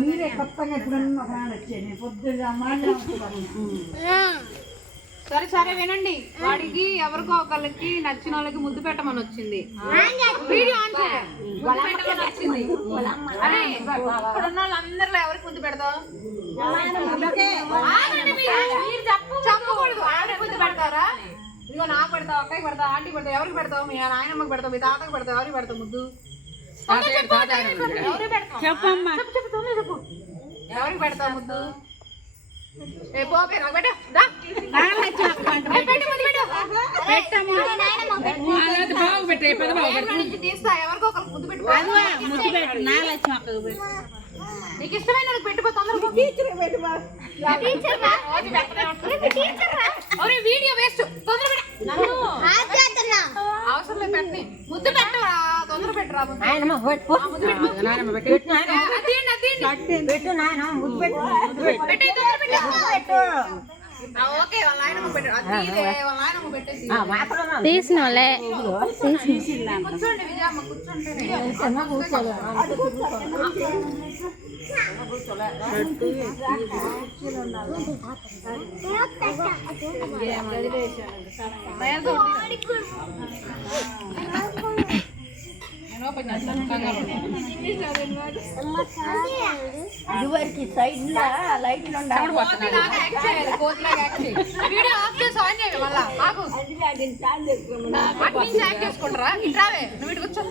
మీరే కొత్తగా ఎప్పుడన్నా ఒక నాడు వచ్చేది పొద్దుగా సరే సరే వినండి, వాడికి ఎవరికో ఒకళ్ళకి నచ్చిన వాళ్ళకి ముద్దు పెట్టమని వచ్చింది. వీడియో ఆన్ చేయండి. ముద్దు పెట్టమని వచ్చింది. అరే ఇక్కడ ఉన్న వాళ్ళందరిలో ఎవరికి ముద్దు పెడతావు? చెప్పకూడదు. ఆవిడ ముద్దు పెడతారా? ఇదిగో నాకు పెడతావు, అక్కకి పెడతావు, ఆంటీకి పెడతావు, ఎవరికి పెడతావు? మీ నాయనమ్మకి పెడతావు, మీ తాతకి పెడతావు, ఎవరికి పెడతావు ముద్దు? చెప్పమ్మా, చెప్పు తొందర చెప్పు. ఎవరికి పెడతావు ముద్దు? తీస్తా, ఎవరికో ఒకరికి ముద్దు పెట్టు. నీకు ఇష్టమైన పెట్టిపో తొందరగా. Video waste. తొందర అవసరం లేదు, పెట్టని ముద్దు పెట్టరా, తొందర పెట్టరా. తీసిన వాళ్ళే కూర్చోండి విజయమ్మ, కూర్చోండి. ఇదివరకు సైడ్ లైట్లు చేసుకుంటారా? ఇట్రావే, నువ్వు ఇటు కూర్చో.